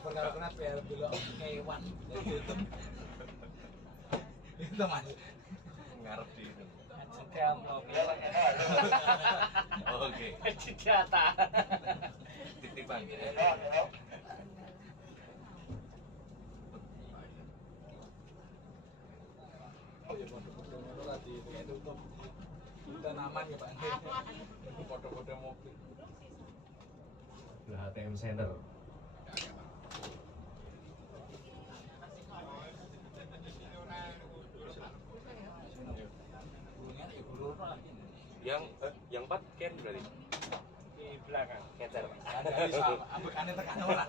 perkara kenapa ya dulu kewan itu mas ngarep di itu. Oke. Cicata. Titipan. oh ya foto-fotonya itu tadi kayak tutup tanaman ya pak foto-foto mobil HTM Center. Yang 4 Ken berarti Di belakang, keter. ada di soal ambekannya tekan orang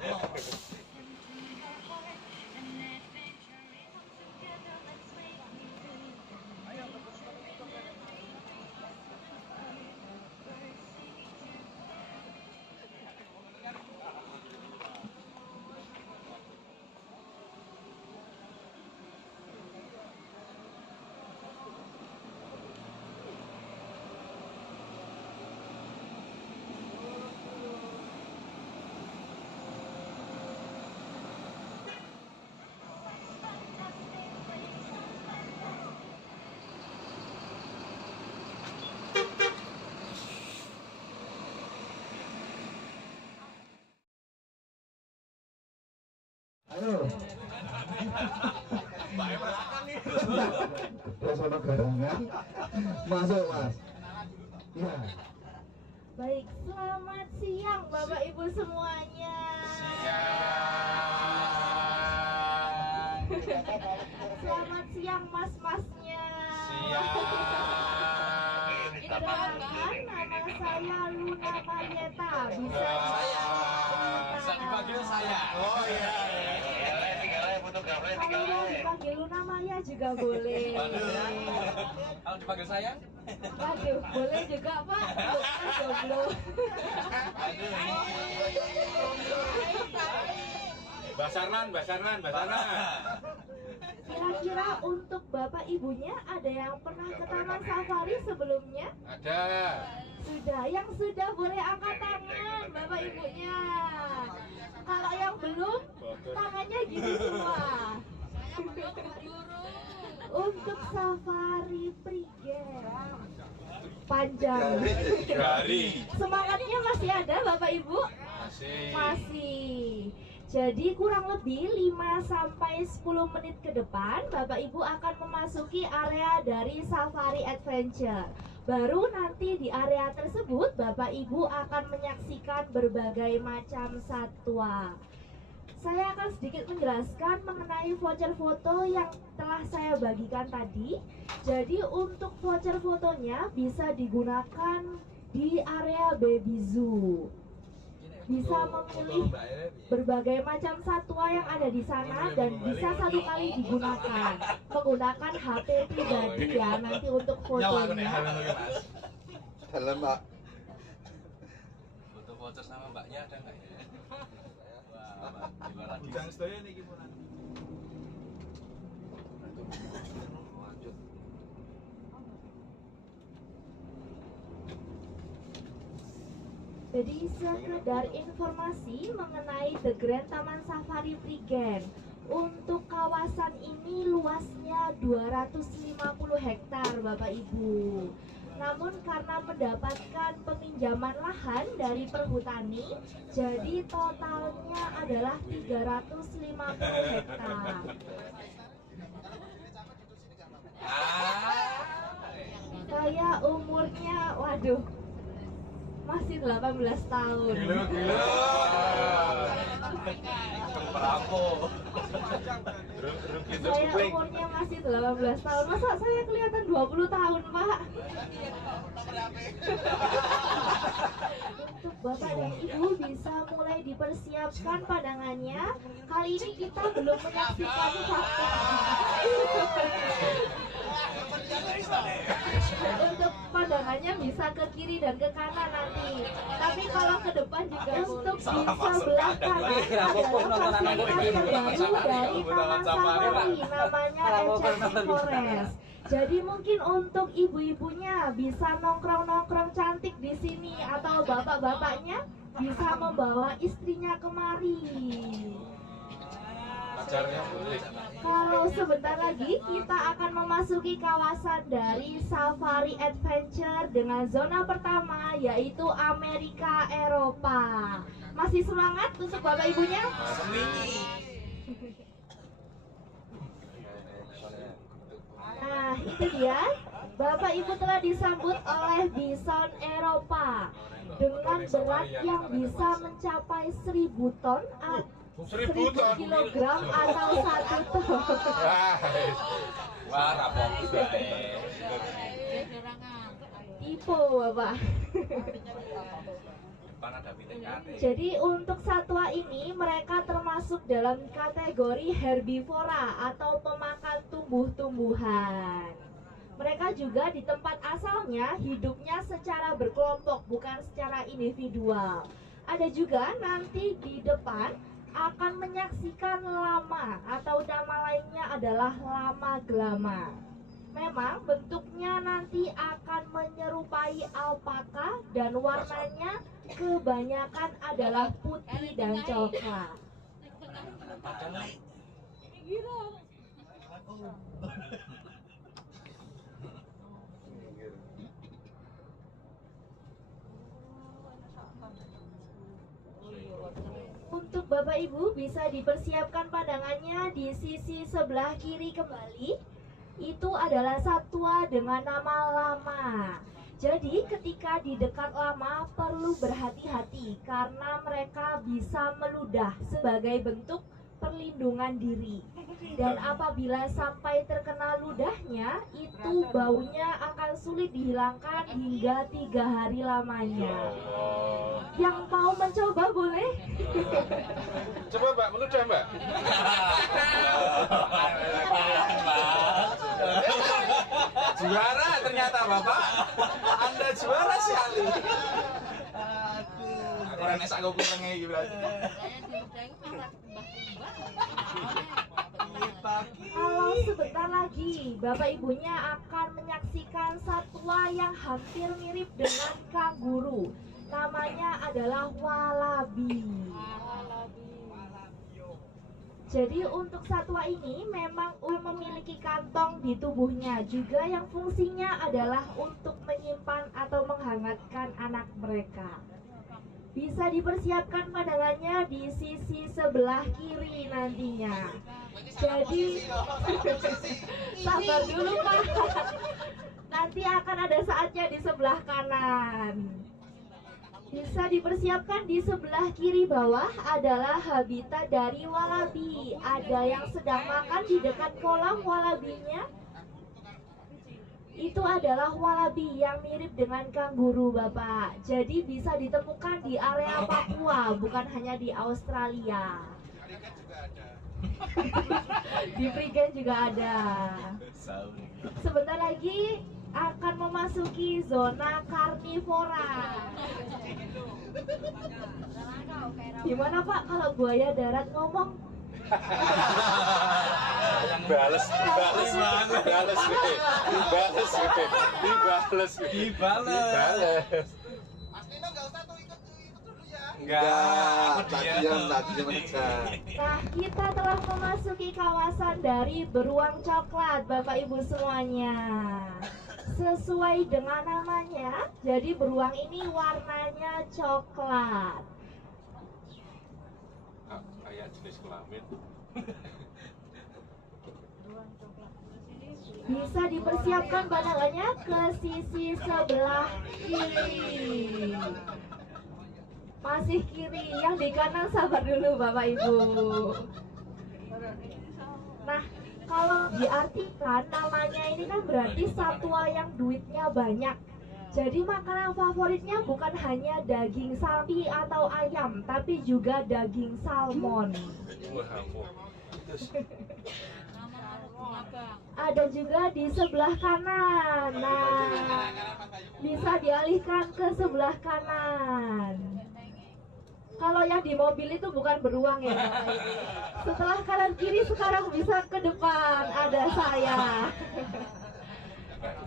Ayo. Sono garangan. Masuk, Mas. Ya. Baik, selamat siang Bapak Ibu semuanya. Selamat siang Mas-masnya. Perkenalkan, nama saya Luna Marieta. bisa dipanggil saya Oh iya. Kalau mau dipanggil Luna Maya juga boleh. kalau dipanggil saya Waduh, boleh juga Pak. Jomblo. Basarnan. Kira-kira untuk Bapak Ibunya ada yang pernah ke Taman Safari sebelumnya? Ada. Yang sudah boleh angkat tangan Bapak Ibunya. Kalau yang belum, tangannya gini semua. Untuk safari Prigen panjang. Semangatnya masih ada Bapak Ibu? Masih. Jadi kurang lebih 5-10 menit ke depan Bapak Ibu akan memasuki area dari Safari Adventure. Baru nanti di area tersebut Bapak Ibu akan menyaksikan berbagai macam satwa. Saya akan sedikit menjelaskan mengenai voucher foto yang telah saya bagikan tadi. Jadi untuk voucher fotonya bisa digunakan di area Baby Zoo. Bisa memilih berbagai macam satwa yang ada di sana dan bisa satu kali digunakan menggunakan HP pribadi ya nanti untuk fotonya. Dalam, Pak. Foto voucher sama mbaknya ada nggak ya? Wah, gimana lagi? bujang sedaya nih gimana Lanjut. Jadi sekedar informasi mengenai The Grand Taman Safari Prigen. Untuk kawasan ini luasnya 250 hektar Bapak Ibu. Namun karena mendapatkan peminjaman lahan dari perhutani, jadi totalnya adalah 350 hektar. Saya umurnya, waduh, masih 18 tahun. Saya umurnya masih 18 tahun. Masa saya kelihatan 20 tahun, Pak? Untuk Bapak dan Ibu bisa mulai dipersiapkan pandangannya. Kali ini kita belum menyaksikan fakta. Untuk pandangannya bisa ke kiri dan ke kanan nanti. Tapi kalau ke depan juga untuk di sebelah kanan adalah fasilitas terbaru dari Taman Safari, namanya Enchanted Forest. Jadi mungkin untuk ibu-ibunya bisa nongkrong-nongkrong cantik di sini atau bapak-bapaknya bisa membawa istrinya kemari. Pacarnya boleh. Kalau sebentar lagi kita akan memasuki kawasan dari Safari Adventure dengan zona pertama yaitu Amerika Eropa. Masih semangat untuk Bapak Ibunya? Nah, itu dia. Bapak Ibu telah disambut oleh bison Eropa dengan berat yang bisa mencapai 1000 ton, 1000 kilogram atau 1 ton. Wah, rapokus bae. Tipe Bapak. Depan ada PTKT. Jadi untuk satwa ini mereka termasuk dalam kategori herbivora atau pemakan tumbuh-tumbuhan. Mereka juga di tempat asalnya hidupnya secara berkelompok, bukan secara individual. Ada juga nanti di depan akan menyaksikan lama atau nama lainnya adalah lama gelama. Memang bentuknya nanti akan menyerupai alpaka dan warnanya kebanyakan adalah putih dan coklat. Untuk Bapak Ibu bisa dipersiapkan pandangannya di sisi sebelah kiri kembali. Itu adalah satwa dengan nama lama. Jadi ketika di dekat lama perlu berhati-hati karena mereka bisa meludah sebagai bentuk perlindungan diri. Dan apabila sampai terkena ludahnya, itu baunya akan sulit dihilangkan hingga 3 hari lamanya. Yang mau mencoba boleh? Coba Mbak, meludah Mbak. Juara ternyata Bapak. Anda juara sekali. Aduh. Aku rene sak kupinge iki berarti. Kalau sebentar lagi Bapak Ibunya akan menyaksikan satwa yang hampir mirip dengan kanguru. Namanya adalah walabi. Jadi untuk satwa ini memang memiliki kantong di tubuhnya juga yang fungsinya adalah untuk menyimpan atau menghangatkan anak mereka. Bisa dipersiapkan pandangannya di sisi sebelah kiri nantinya. Jadi sabar dulu Pak. Nanti akan ada saatnya di sebelah kanan. Bisa dipersiapkan di sebelah kiri bawah adalah habitat dari walabi. Ada yang sedang makan di dekat kolam walabinya. Itu adalah walabi yang mirip dengan kanguru Bapak. Jadi bisa ditemukan di area Papua, bukan hanya di Australia. Di Prigen juga ada. Sebentar lagi akan memasuki zona karnivora. Gimana Pak kalau buaya darat ngomong? Dibales. Mas Nino nggak usah tuh ikut dulu ya. Enggak, diam aja. Nah, kita telah memasuki kawasan dari beruang coklat, Bapak Ibu semuanya. Sesuai dengan namanya, jadi beruang ini warnanya coklat. Kayak jenis kelamin. Bisa dipersiapkan pandangannya ke sisi sebelah kiri. Masih kiri, yang di kanan sabar dulu Bapak Ibu. Nah, kalau diartikan namanya ini kan berarti satwa yang duitnya banyak. Jadi makanan favoritnya bukan hanya daging sapi atau ayam, tapi juga daging salmon. Ada juga di sebelah kanan. Nah, bisa dialihkan ke sebelah kanan. Kalau yang di mobil itu bukan beruang ya Bapak Ibu. Setelah kanan kiri sekarang bisa ke depan, ada saya.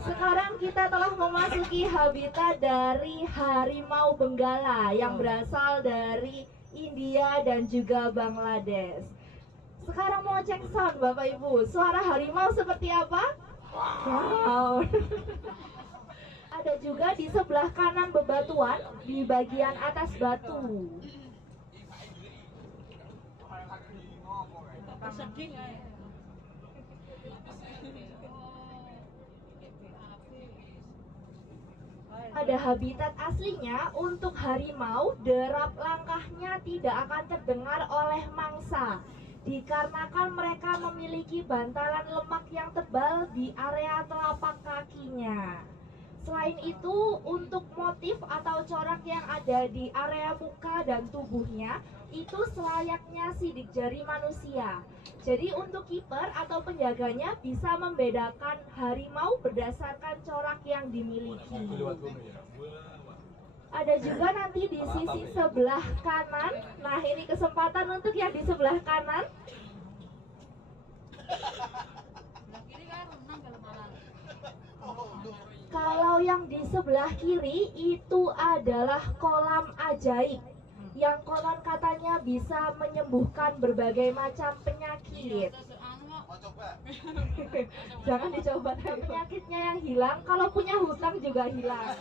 Sekarang kita telah memasuki habitat dari harimau benggala yang berasal dari India dan juga Bangladesh. Sekarang mau cek sound Bapak Ibu. Suara harimau seperti apa? Wow. Ada juga di sebelah kanan bebatuan di bagian atas batu. Pada habitat aslinya, untuk harimau, derap langkahnya tidak akan terdengar oleh mangsa, dikarenakan mereka memiliki bantalan lemak yang tebal di area telapak kakinya. Selain itu, untuk motif atau corak yang ada di area muka dan tubuhnya, itu selayaknya sidik jari manusia. Jadi untuk kiper atau penjaganya bisa membedakan harimau berdasarkan corak yang dimiliki. Ada juga nanti di sisi sebelah kanan. Nah, ini kesempatan untuk yang di sebelah kanan. Kalau yang di sebelah kiri itu adalah kolam ajaib, yang konon katanya bisa menyembuhkan berbagai macam penyakit. Jangan dicoba, penyakitnya yang hilang, kalau punya hutang juga hilang.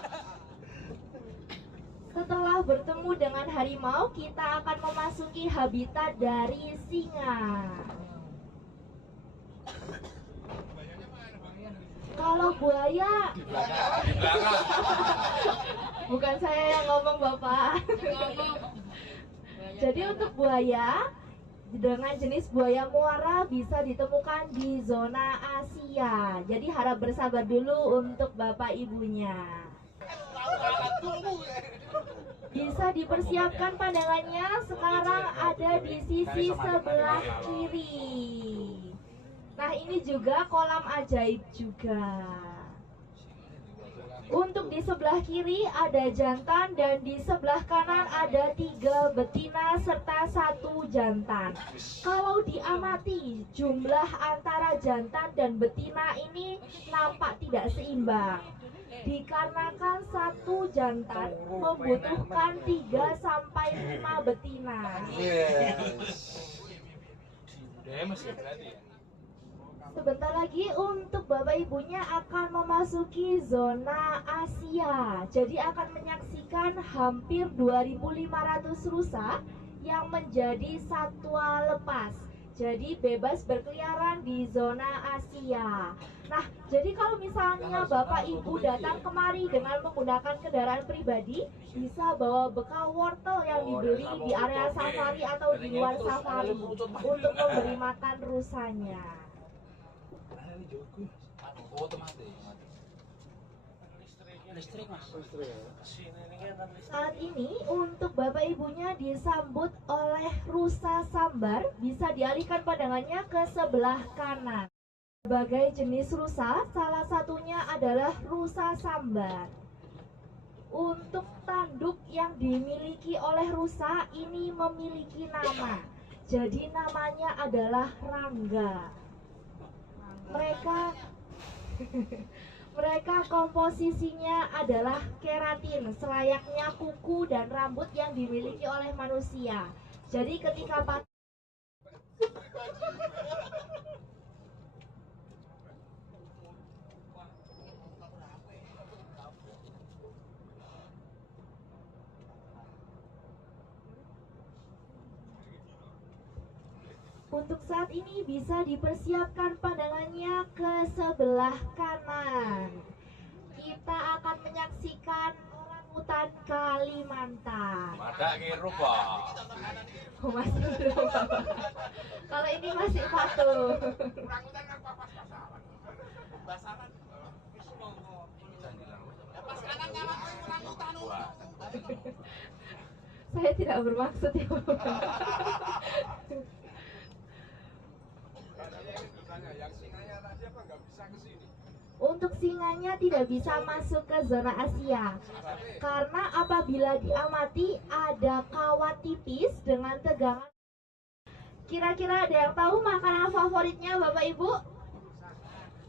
Setelah bertemu dengan harimau, kita akan memasuki habitat dari singa. Kalau buaya, bukan saya yang ngomong Bapak. Jadi untuk buaya, dengan jenis buaya muara bisa ditemukan di zona Asia. Jadi harap bersabar dulu untuk Bapak Ibunya. Bisa dipersiapkan pandangannya, sekarang ada di sisi sebelah kiri. Nah, ini juga kolam ajaib juga. Untuk di sebelah kiri ada jantan dan di sebelah kanan ada 3 betina serta 1 jantan. Kalau diamati, jumlah antara jantan dan betina ini nampak tidak seimbang, dikarenakan 1 jantan membutuhkan 3-5 betina. Sebentar lagi untuk Bapak Ibunya akan memasuki zona Asia. Jadi akan menyaksikan hampir 2.500 rusa yang menjadi satwa lepas. Jadi bebas berkeliaran di zona Asia. Nah, jadi kalau misalnya Bapak Ibu datang kemari dengan menggunakan kendaraan pribadi, bisa bawa bekal wortel yang dibeli di area safari atau di luar safari untuk memberi makan rusanya. Saat ini untuk Bapak Ibunya disambut oleh rusa sambar. Bisa dialihkan pandangannya ke sebelah kanan. Berbagai jenis rusa, salah satunya adalah rusa sambar. Untuk tanduk yang dimiliki oleh rusa ini memiliki nama. Jadi namanya adalah Rangga. Mereka komposisinya adalah keratin, selayaknya kuku dan rambut yang dimiliki oleh manusia. Jadi ketika untuk saat ini bisa dipersiapkan pandangannya ke sebelah kanan. Kita akan menyaksikan orangutan Kalimantan. Ada kiru Pak. Oh, masih belum. Kalau ini masih patung. Saya tidak bermaksud ya. Untuk singanya tidak bisa masuk ke zona Asia karena apabila diamati ada kawat tipis dengan tegangan. Kira-kira ada yang tahu makanan favoritnya Bapak Ibu?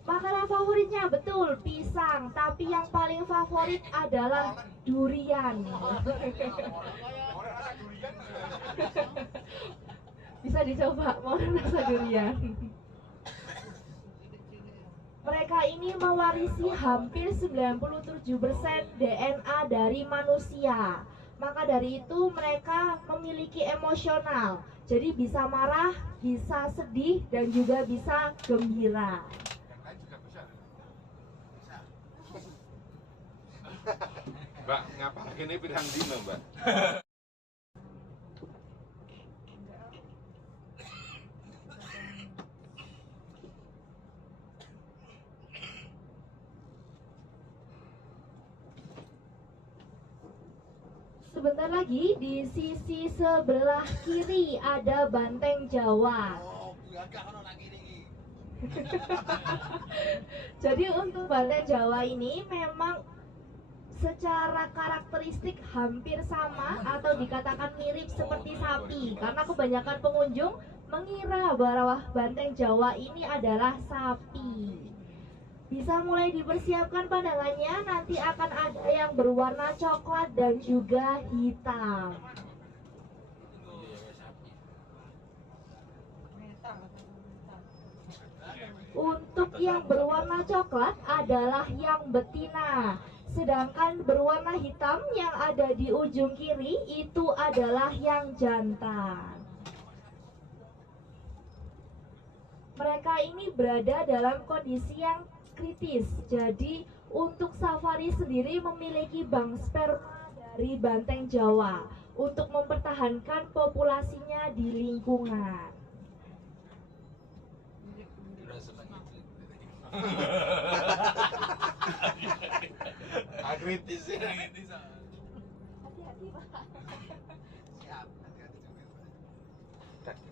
Makanan favoritnya betul pisang, tapi yang paling favorit adalah durian. Bisa dicoba mau rasa durian. Mereka ini mewarisi hampir 97% DNA dari manusia. Maka dari itu mereka memiliki emosional. Jadi bisa marah, bisa sedih, dan juga bisa gembira. Mbak, ngapa ini pirang dino, Mbak? Sebentar lagi di sisi sebelah kiri ada banteng Jawa. Jadi untuk banteng Jawa ini memang secara karakteristik hampir sama atau dikatakan mirip seperti sapi, karena kebanyakan pengunjung mengira bahwa banteng Jawa ini adalah sapi. Bisa mulai dipersiapkan pandangannya, nanti akan ada yang berwarna coklat dan juga hitam. Untuk yang berwarna coklat adalah yang betina. Sedangkan berwarna hitam yang ada di ujung kiri itu adalah yang jantan. Mereka ini berada dalam kondisi yang kritis. Jadi untuk safari sendiri memiliki bank sperma dari banteng Jawa untuk mempertahankan populasinya di lingkungan. Kritis ya. Hati-hati, Pak.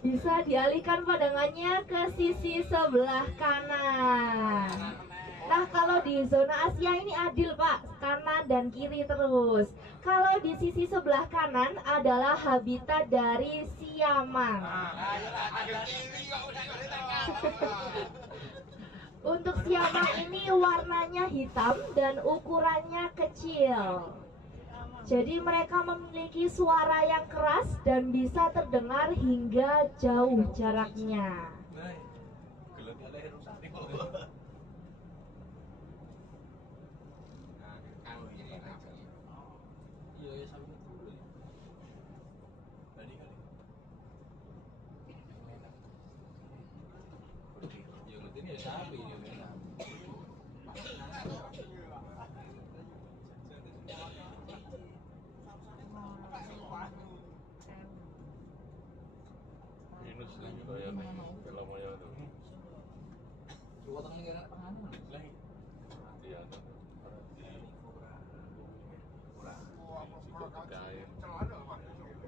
Bisa dialihkan pandangannya ke sisi sebelah kanan. Nah, kalau di zona Asia ini adil, Pak, kanan dan kiri terus. Kalau di sisi sebelah kanan adalah habitat dari siamang. Untuk siamang ini warnanya hitam dan ukurannya kecil. Jadi mereka memiliki suara yang keras dan bisa terdengar hingga jauh jaraknya.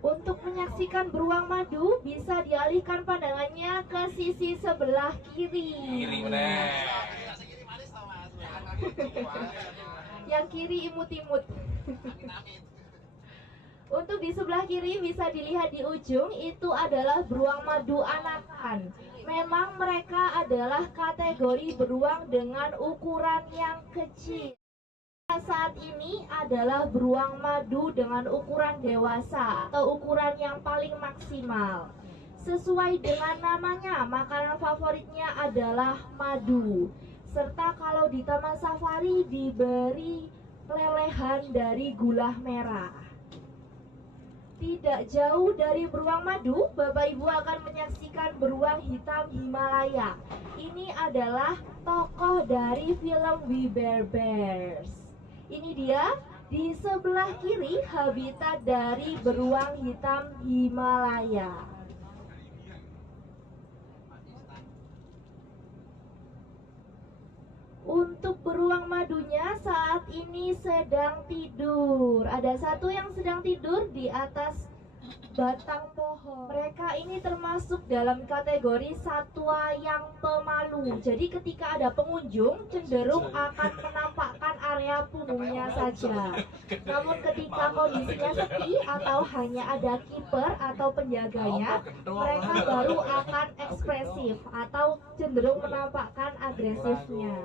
Untuk menyaksikan beruang madu bisa dialihkan pandangannya ke sisi sebelah kiri. Yang kiri imut-imut. Untuk di sebelah kiri bisa dilihat di ujung itu adalah beruang madu anakan. Memang mereka adalah kategori beruang dengan ukuran yang kecil. Saat ini adalah beruang madu dengan ukuran dewasa atau ukuran yang paling maksimal. Sesuai dengan namanya, makanan favoritnya adalah madu. Serta kalau di taman safari diberi lelehan dari gula merah. Tidak jauh dari beruang madu, Bapak Ibu akan menyaksikan beruang hitam Himalaya. Ini adalah tokoh dari film We Bare Bears. Ini dia, di sebelah kiri habitat dari beruang hitam Himalaya. Untuk beruang madunya saat ini sedang tidur. Ada satu yang sedang tidur di atas batang pohon. Mereka ini termasuk dalam kategori satwa yang pemalu. Jadi ketika ada pengunjung cenderung akan menampakkan area punggungnya saja. Namun ketika kondisinya sepi atau hanya ada kiper atau penjaganya, mereka baru akan ekspresif atau cenderung menampakkan agresifnya.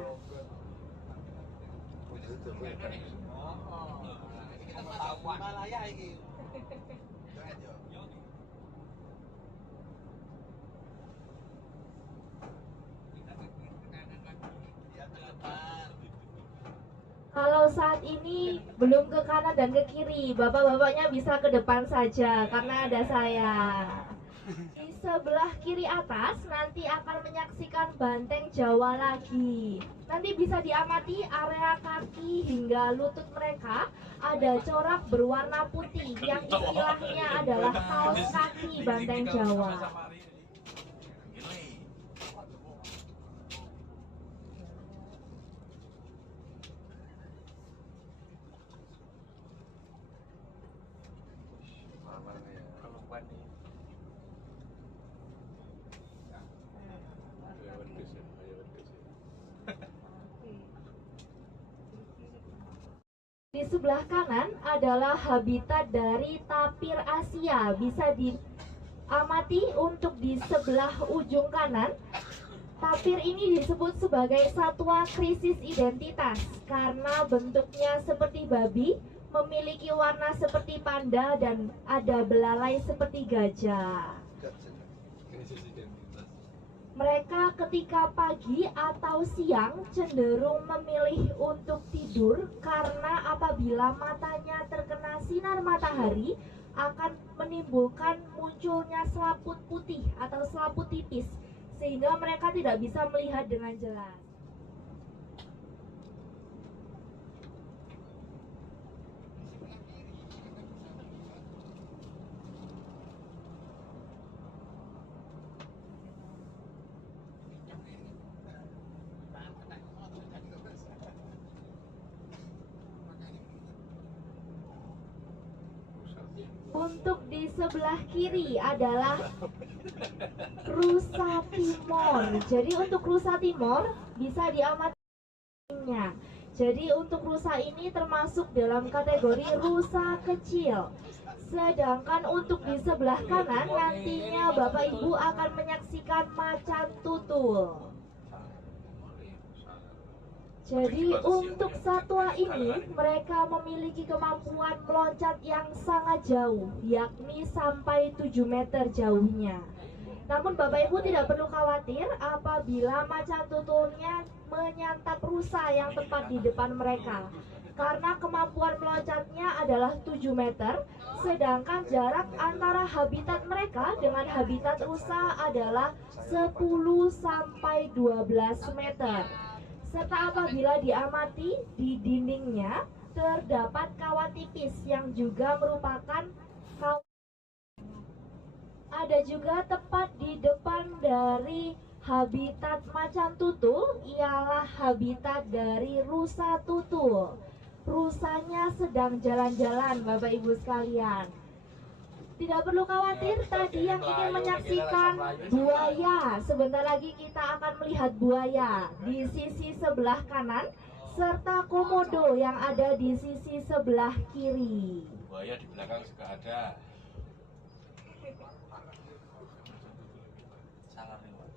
saat ini belum ke kanan dan ke kiri. Bapak-bapaknya bisa ke depan saja karena ada saya. Di sebelah kiri atas nanti akan menyaksikan banteng Jawa lagi. Nanti bisa diamati area kaki hingga lutut mereka ada corak berwarna putih yang istilahnya adalah kaos kaki banteng Jawa. Di sebelah kanan adalah habitat dari tapir Asia. Bisa diamati untuk di sebelah ujung kanan. Tapir ini disebut sebagai satwa krisis identitas karena bentuknya seperti babi, memiliki warna seperti panda dan ada belalai seperti gajah. Mereka ketika pagi atau siang cenderung memilih untuk tidur karena apabila matanya terkena sinar matahari akan menimbulkan munculnya selaput putih atau selaput tipis sehingga mereka tidak bisa melihat dengan jelas. Untuk di sebelah kiri adalah rusa timor. Jadi untuk rusa timor bisa diamatinya. Jadi untuk rusa ini termasuk dalam kategori rusa kecil. Sedangkan untuk di sebelah kanan nantinya Bapak Ibu akan menyaksikan macan tutul. Jadi untuk satwa ini mereka memiliki kemampuan meloncat yang sangat jauh, yakni sampai 7 meter jauhnya. Namun Bapak Ibu tidak perlu khawatir apabila macan tutulnya menyantap rusa yang tepat di depan mereka. Karena kemampuan meloncatnya adalah 7 meter, sedangkan jarak antara habitat mereka dengan habitat rusa adalah 10 sampai 12 meter. Serta apabila diamati di dindingnya terdapat kawat tipis yang juga merupakan kawat. Ada juga tepat di depan dari habitat macan tutul ialah habitat dari rusa tutul. Rusanya sedang jalan-jalan Bapak Ibu sekalian. Tidak perlu khawatir, tadi yang ingin menyaksikan buaya, sebentar lagi kita akan melihat buaya di sisi sebelah kanan serta komodo yang ada di sisi sebelah kiri. Buaya di belakang juga ada. Salah nih, Pak.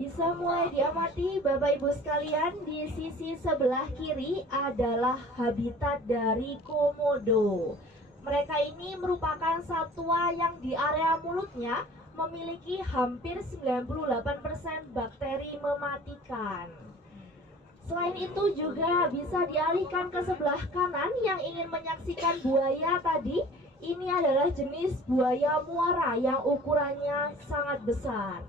Bisa mulai diamati Bapak Ibu sekalian, di sisi sebelah kiri adalah habitat dari komodo. Mereka ini merupakan satwa yang di area mulutnya memiliki hampir 98% bakteri mematikan. Selain itu juga bisa dialihkan ke sebelah kanan yang ingin menyaksikan buaya tadi. Ini adalah jenis buaya muara yang ukurannya sangat besar.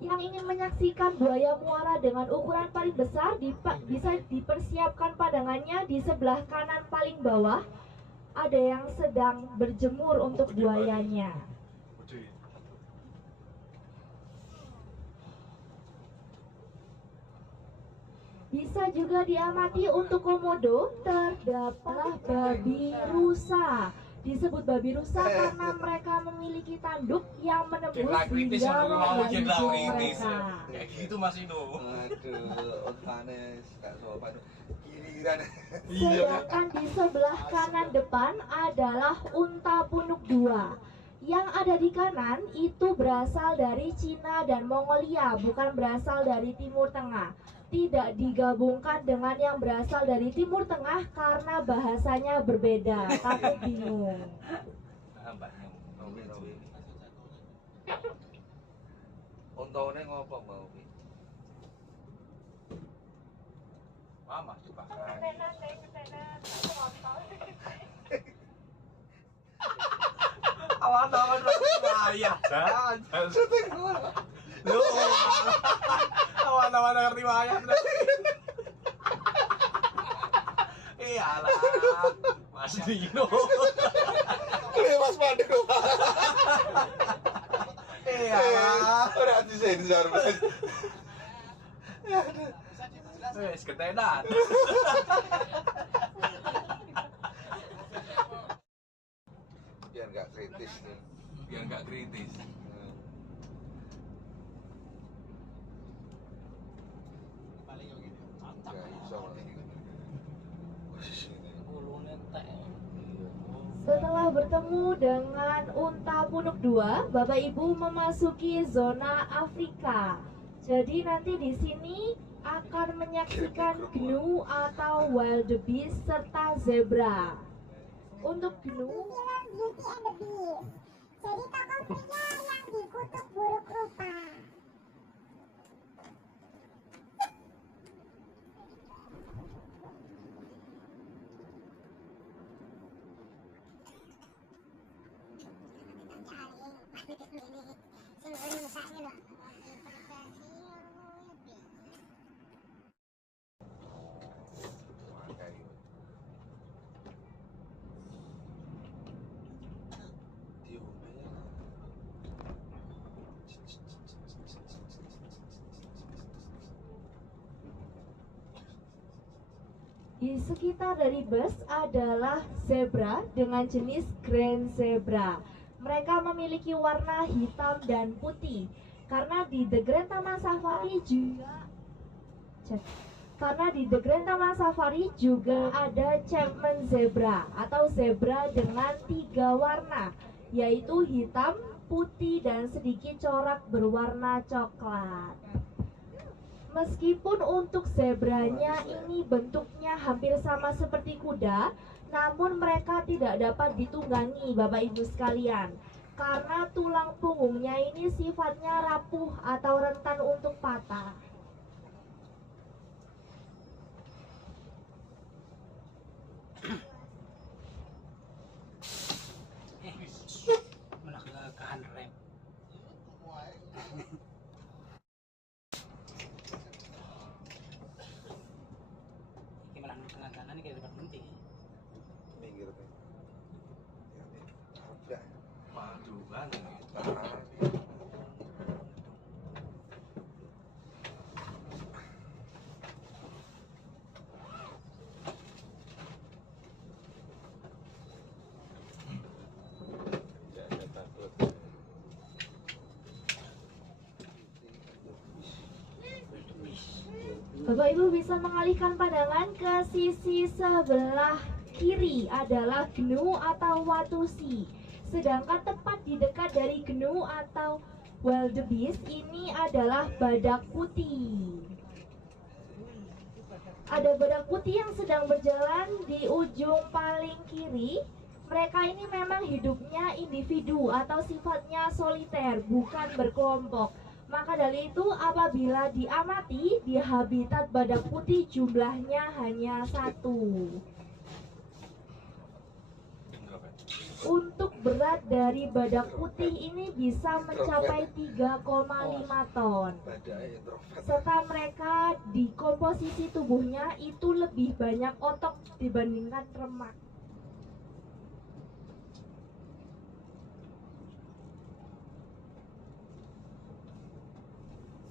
Yang ingin menyaksikan buaya muara dengan ukuran paling besar bisa dipersiapkan pandangannya di sebelah kanan paling bawah. Ada yang sedang berjemur untuk buayanya. Bisa juga diamati untuk komodo terdapat babi rusa. Disebut babi rusa karena mereka memiliki tanduk yang menembus hingga membentuk mereka. Kayak gitu Mas Ino. Aduh, panas, Kak Sopan. Giliran. Sedangkan di sebelah kanan depan adalah unta punuk 2. Yang ada di kanan itu berasal dari Cina dan Mongolia, bukan berasal dari Timur Tengah. Tidak digabungkan dengan yang berasal dari Timur Tengah karena bahasanya berbeda. Kamu bingung. Mbaknya Ontone ngopo mau ki? Mama dibakar. Awan-awan riwayat. Lu awan-awan ngerti riwayat. Iyalah. Mas Dino. Mas Pandek kok. Iyalah. Ora disensor. Wes ketenan. Biar nggak kritis nih. Biar enggak kritis. Nggak iso. Posisinya. Setelah bertemu dengan unta punuk 2, Bapak Ibu memasuki zona Afrika. Jadi nanti di sini akan menyaksikan gnu atau wildebeest serta zebra. Untuk gnu, Beauty and the Beast. Jadi tokoh pria yang dikutuk buruk rupa. di sekitar dari bus adalah zebra dengan jenis Grand Zebra. Mereka memiliki warna hitam dan putih. Karena di The Grand Taman Safari juga ada Chapman Zebra atau zebra dengan 3 warna, yaitu hitam, putih, dan sedikit corak berwarna coklat. Meskipun untuk zebranya ini bentuknya hampir sama seperti kuda, namun mereka tidak dapat ditunggangi Bapak Ibu sekalian, karena tulang punggungnya ini sifatnya rapuh atau rentan untuk patah. Menaklukan rem. Gimana menaklukan ini kayak depan penting. Minggir tuh. Ya, ada. Paduan ini. Jangan takut. Bapak Ibu bisa mengalihkan pandangan ke sisi sebelah kiri adalah gnu atau watusi. Sedangkan tepat di dekat dari gnu atau wildebeest ini adalah badak putih. Ada badak putih yang sedang berjalan di ujung paling kiri. Mereka ini memang hidupnya individu atau sifatnya soliter, bukan berkelompok. Maka dari itu apabila diamati di habitat badak putih jumlahnya hanya 1. Untuk berat dari badak putih ini bisa mencapai 3,5 ton. Badai introvert. Serta mereka di komposisi tubuhnya itu lebih banyak otot dibandingkan lemak.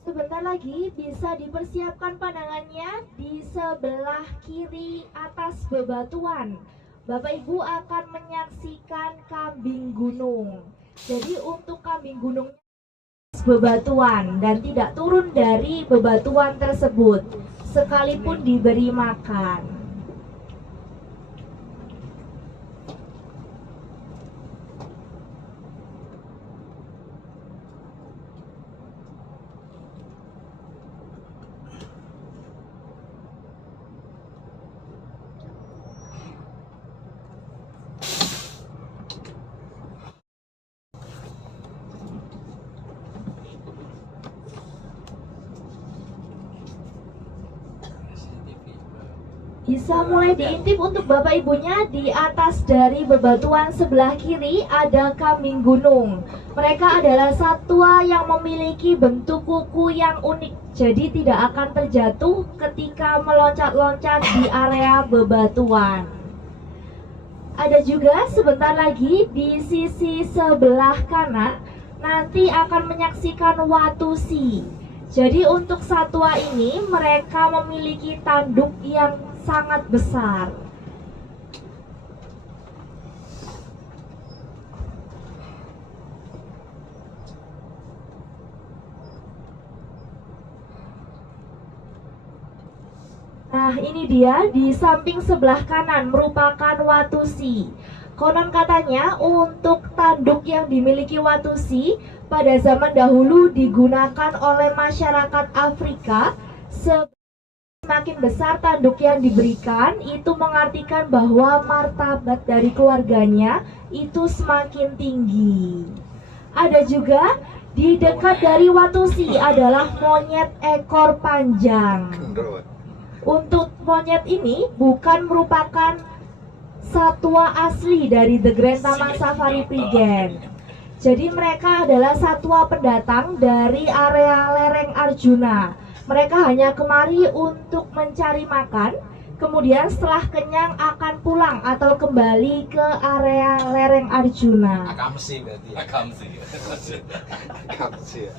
Sebentar lagi bisa dipersiapkan pandangannya di sebelah kiri atas bebatuan. Bapak Ibu akan menyaksikan kambing gunung. Jadi untuk kambing gunung bebatuan dan tidak turun dari bebatuan tersebut sekalipun diberi makan. bisa mulai diintip untuk Bapak Ibunya. Di atas dari bebatuan sebelah kiri ada kambing gunung. Mereka adalah satwa yang memiliki bentuk kuku yang unik, jadi tidak akan terjatuh ketika meloncat-loncat di area bebatuan. Ada juga sebentar lagi di sisi sebelah kanan nanti akan menyaksikan watusi. Jadi untuk satwa ini mereka memiliki tanduk yang sangat besar. Nah, ini dia di samping sebelah kanan merupakan watusi. Konon katanya untuk tanduk yang dimiliki watusi pada zaman dahulu digunakan oleh masyarakat Afrika. Semakin besar tanduk yang diberikan, itu mengartikan bahwa martabat dari keluarganya itu semakin tinggi. Ada juga di dekat dari watusi adalah monyet ekor panjang. Untuk monyet ini bukan merupakan satwa asli dari The Grand Taman Safari Prigen. Jadi mereka adalah satwa pendatang dari area lereng Arjuna. Mereka hanya kemari untuk mencari makan, kemudian setelah kenyang akan pulang atau kembali ke area lereng Arjuna. Akamsi berarti. Akamsi.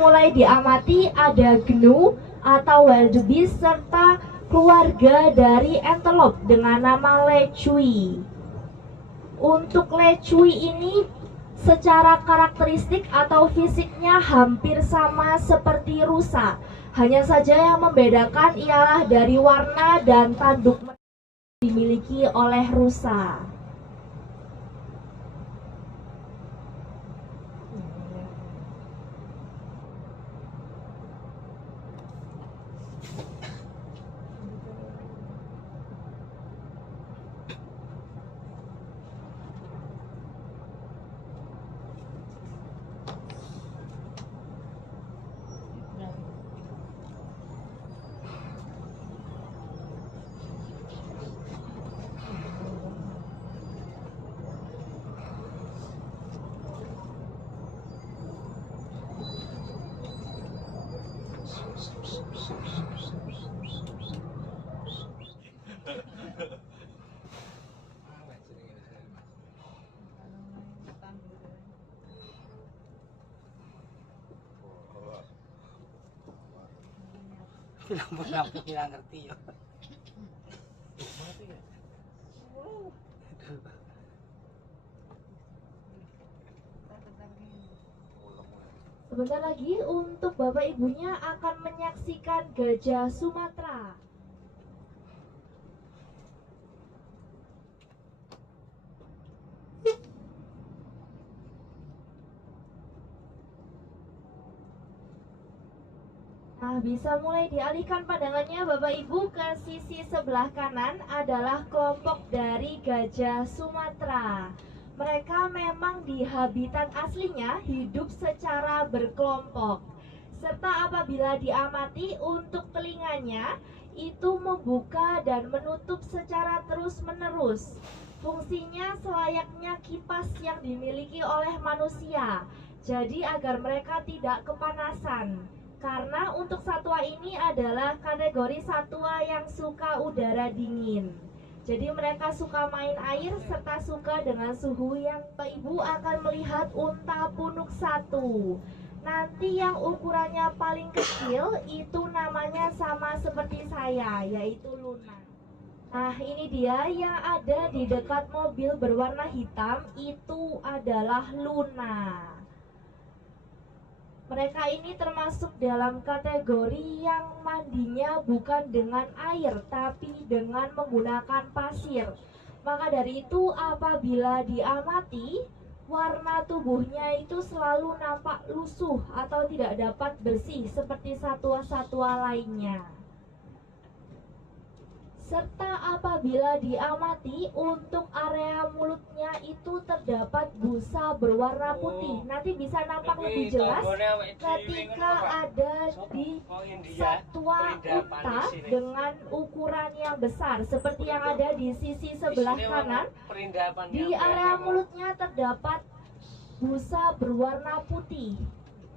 Mulai diamati ada gnu atau wildebeest serta keluarga dari antelope dengan nama lecui. Untuk lecui ini secara karakteristik atau fisiknya hampir sama seperti rusa. Hanya saja yang membedakan ialah dari warna dan tanduk dimiliki oleh rusa. Lampu-lampu tidak ngerti ya. Sebentar lagi untuk Bapak Ibunya akan menyaksikan gajah Sumatera. Nah, bisa mulai dialihkan pandangannya Bapak Ibu ke sisi sebelah kanan adalah kelompok dari gajah Sumatera. Mereka memang di habitat aslinya hidup secara berkelompok. Serta apabila diamati untuk telinganya itu membuka dan menutup secara terus-menerus. Fungsinya selayaknya kipas yang dimiliki oleh manusia. Jadi agar mereka tidak kepanasan. Karena untuk satwa ini adalah kategori satwa yang suka udara dingin. Jadi mereka suka main air serta suka dengan suhu yang Ibu akan melihat unta punuk 1. Nanti yang ukurannya paling kecil itu namanya sama seperti saya, yaitu Luna. Nah, ini dia yang ada di dekat mobil berwarna hitam, itu adalah Luna. Mereka ini termasuk dalam kategori yang mandinya bukan dengan air, tapi dengan menggunakan pasir. Maka dari itu apabila diamati, warna tubuhnya itu selalu nampak lusuh atau tidak dapat bersih seperti satwa-satwa lainnya. Serta apabila diamati untuk area mulutnya itu terdapat busa berwarna putih. Nanti bisa nampak lebih jelas ketika ada di satwa unta dengan ukuran yang besar seperti yang ada di sisi sebelah kanan. Di area mulutnya terdapat busa berwarna putih.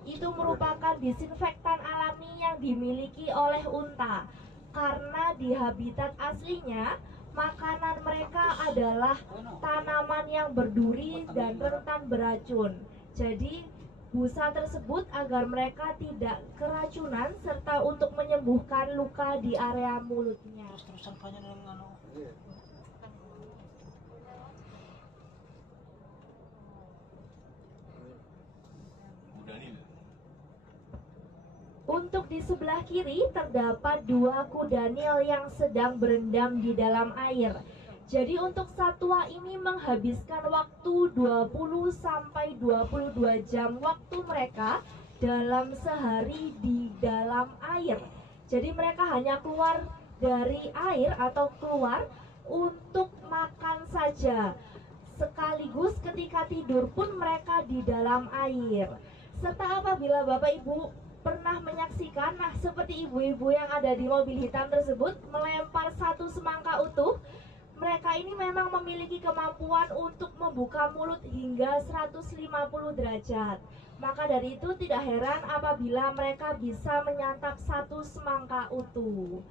Itu merupakan disinfektan alami yang dimiliki oleh unta. Karena di habitat aslinya, makanan mereka adalah tanaman yang berduri dan rentan beracun. Jadi, busa tersebut agar mereka tidak keracunan serta untuk menyembuhkan luka di area mulutnya. Terus-terusan banyak dengan Untuk di sebelah kiri terdapat dua kuda nil yang sedang berendam di dalam air. Jadi untuk satwa ini menghabiskan waktu 20-22 jam waktu mereka dalam sehari di dalam air. Jadi mereka hanya keluar dari air atau keluar untuk makan saja. Sekaligus ketika tidur pun mereka di dalam air. Serta apabila Bapak Ibu pernah menyaksikan, nah seperti ibu-ibu yang ada di mobil hitam tersebut melempar satu semangka utuh, mereka ini memang memiliki kemampuan untuk membuka mulut hingga 150 derajat. Maka dari itu tidak heran apabila mereka bisa menyantap satu semangka utuh.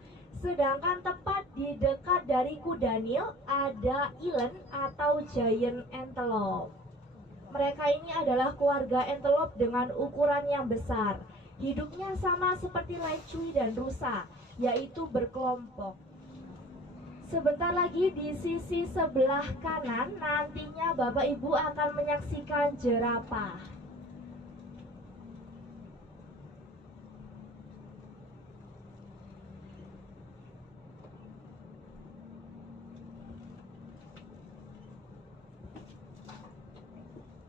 Sedangkan tepat di dekat dari kuda nil ada eland atau giant antelope. Mereka ini adalah keluarga antelope dengan ukuran yang besar. Hidupnya sama seperti lecui dan rusa, yaitu berkelompok. Sebentar lagi di sisi sebelah kanan nantinya Bapak Ibu akan menyaksikan jerapah.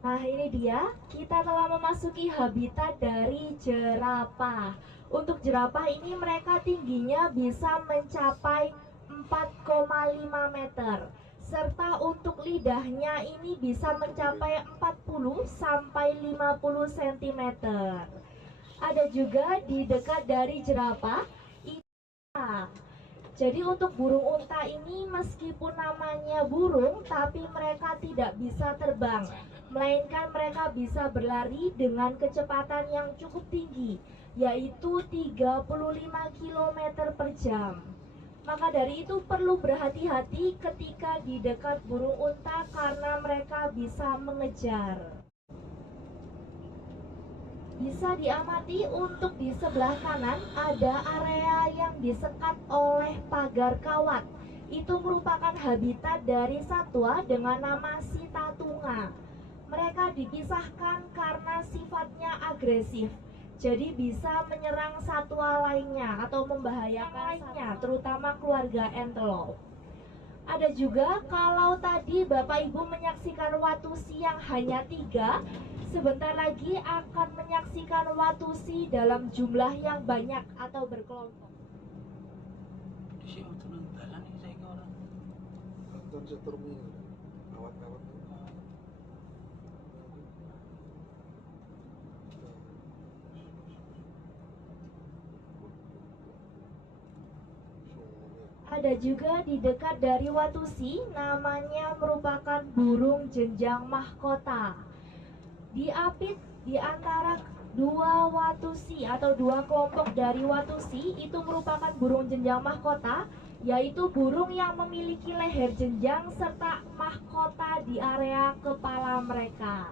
Nah ini dia, kita telah memasuki habitat dari jerapah. Untuk jerapah ini mereka tingginya bisa mencapai 4,5 meter. Serta untuk lidahnya ini bisa mencapai 40 sampai 50 cm. Ada juga di dekat dari jerapah unta. Jadi untuk burung unta ini meskipun namanya burung tapi mereka tidak bisa terbang. Melainkan mereka bisa berlari dengan kecepatan yang cukup tinggi, yaitu 35 km per jam. Maka dari itu perlu berhati-hati ketika di dekat burung unta karena mereka bisa mengejar. Bisa diamati untuk di sebelah kanan ada area yang disekat oleh pagar kawat. Itu merupakan habitat dari satwa dengan nama sitatunga. Mereka dipisahkan karena sifatnya agresif. Jadi bisa menyerang satwa lainnya atau membahayakan lainnya, terutama keluarga antelope. Ada juga kalau tadi Bapak Ibu menyaksikan watusi yang hanya 3, sebentar lagi akan menyaksikan watusi dalam jumlah yang banyak atau berkelompok. Ada juga di dekat dari watusi, namanya merupakan burung jenjang mahkota. Diapit di antara dua watusi atau dua kelompok dari watusi, itu merupakan burung jenjang mahkota, yaitu burung yang memiliki leher jenjang serta mahkota di area kepala mereka.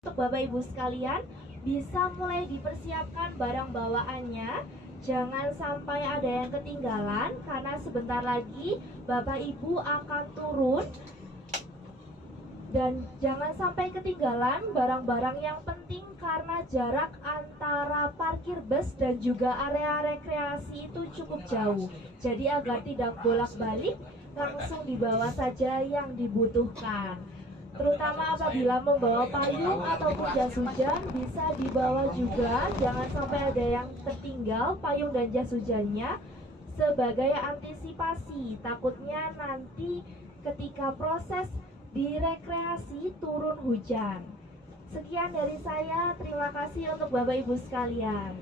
Untuk Bapak Ibu sekalian, bisa mulai dipersiapkan barang bawaannya. Jangan sampai ada yang ketinggalan karena sebentar lagi Bapak Ibu akan turun. Dan jangan sampai ketinggalan barang-barang yang penting karena jarak antara parkir bus dan juga area rekreasi itu cukup jauh. Jadi agar tidak bolak-balik, langsung dibawa saja yang dibutuhkan. Terutama apabila membawa payung ataupun jas hujan bisa dibawa juga, jangan sampai ada yang tertinggal payung dan jas hujannya. sebagai antisipasi. Takutnya nanti ketika proses direkreasi turun hujan. Sekian dari saya, terima kasih untuk Bapak Ibu sekalian.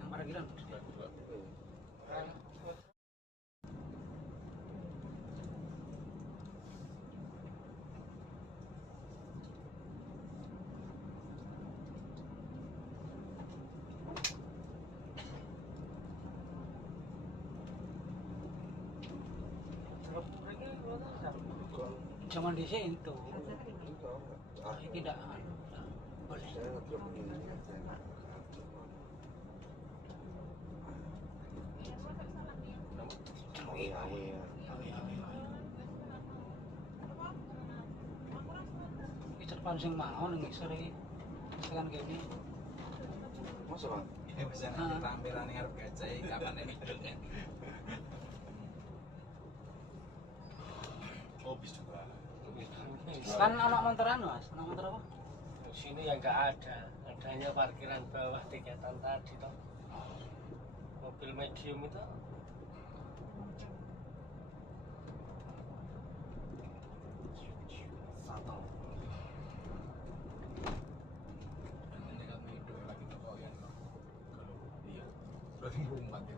Yang parkiran. Zaman di sini itu tidak boleh. Iki depan sing mau ning ngisor iki. Tekan kene. Masa bang? Ya bisa nanti rampiran ngarep kaca kapan ini hidup kan. Oh bisa juga. Kan anak montoran Mas, anak motor apa? Di sini yang nggak ada, adanya parkiran bawah tiketan tadi toh. Mobil medium itu Satu. Dan ini kami hidup lagi toko yang kalau iya berarti berumpat ya.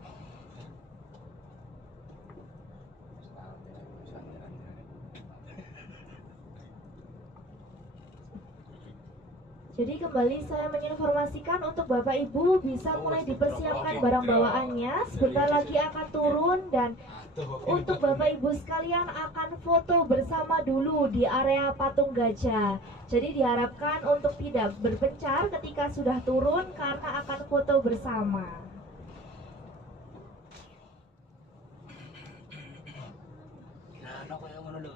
Jadi kembali saya menginformasikan untuk Bapak Ibu bisa mulai dipersiapkan barang bawaannya. Sebentar lagi akan turun dan untuk Bapak Ibu sekalian akan foto bersama dulu di area patung gajah. Jadi diharapkan untuk tidak berpencar ketika sudah turun karena akan foto bersama. Nah, anak koyo ngono lho.